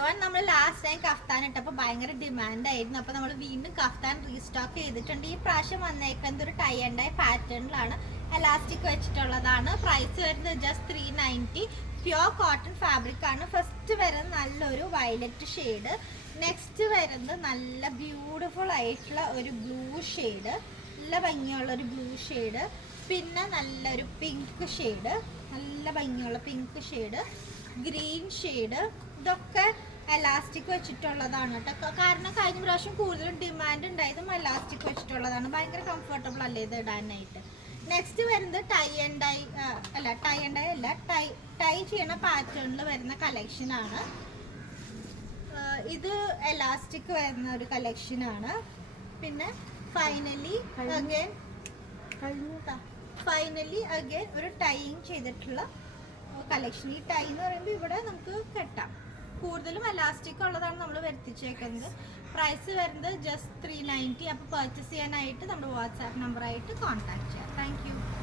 Everyone, നമ്മൾ last time kaftan ഇട്ടപ്പോൾ ഭയങ്കര ഡിമാൻഡ് ആയിരുന്നു. അപ്പോൾ നമ്മൾ വീണ്ടും കഫ്താൻ റീസ്റ്റോക്ക് ചെയ്തിട്ടുണ്ട്. ഈ പ്രാവശ്യം വന്നേക്കുന്നത് ഒരു ടൈ ആൻഡ് ഡൈ പാറ്റേണിലാണ്, എലാസ്റ്റിക് വെച്ചിട്ടുള്ളതാണ്. പ്രൈസ് വരുന്നത് ജസ്റ്റ് 390. പ്യോർ കോട്ടൺ ഫാബ്രിക് ആണ്. ഫസ്റ്റ് വരുന്നത് നല്ലൊരു വയലറ്റ് ഷെയ്ഡ്, നെക്സ്റ്റ് വരുന്നത് നല്ല ബ്യൂട്ടിഫുൾ ആയിട്ടുള്ള ഒരു ബ്ലൂ ഷെയ്ഡ്, നല്ല ഭംഗിയുള്ള ഒരു ബ്ലൂ ഷെയ്ഡ്, പിന്നെ നല്ലൊരു പിങ്ക് ഷെയ്ഡ്, നല്ല ഭംഗിയുള്ള പിങ്ക് ഷെയ്ഡ്, ഗ്രീൻ ഷെയ്ഡ്. ഇതൊക്കെ എലാസ്റ്റിക് വെച്ചിട്ടുള്ളതാണ് കേട്ടോ. കാരണം കഴിഞ്ഞ പ്രാവശ്യം കൂടുതലും ഡിമാൻഡ് ഉണ്ടായതും എലാസ്റ്റിക് വെച്ചിട്ടുള്ളതാണ്. ഭയങ്കര കംഫർട്ടബിൾ അല്ലേ ഇത് ഇടാനായിട്ട്. നെക്സ്റ്റ് വരുന്നത് ടൈ ആൻഡ് ഡൈ അല്ല, ടൈ ചെയ്യണ പാറ്റേണിൽ വരുന്ന കളക്ഷനാണ്. ഇത് എലാസ്റ്റിക് വരുന്ന ഒരു കളക്ഷനാണ്. പിന്നെ ഫൈനലി അഗൈൻ ഒരു ടൈയിങ് ചെയ്തിട്ടുള്ള കളക്ഷൻ. ഈ ടൈ എന്ന് പറയുമ്പോൾ ഇവിടെ നമുക്ക് കെട്ടാം. കൂടുതലും എലാസ്റ്റിക് ഉള്ളതാണ് നമ്മൾ വരുത്തിച്ചേക്കുന്നത്. പ്രൈസ് വരുന്നത് ജസ്റ്റ് 390. അപ്പോൾ പർച്ചേസ് ചെയ്യാനായിട്ട് നമ്മുടെ വാട്സാപ്പ് നമ്പറായിട്ട് കോൺടാക്ട് ചെയ്യാം. Thank you.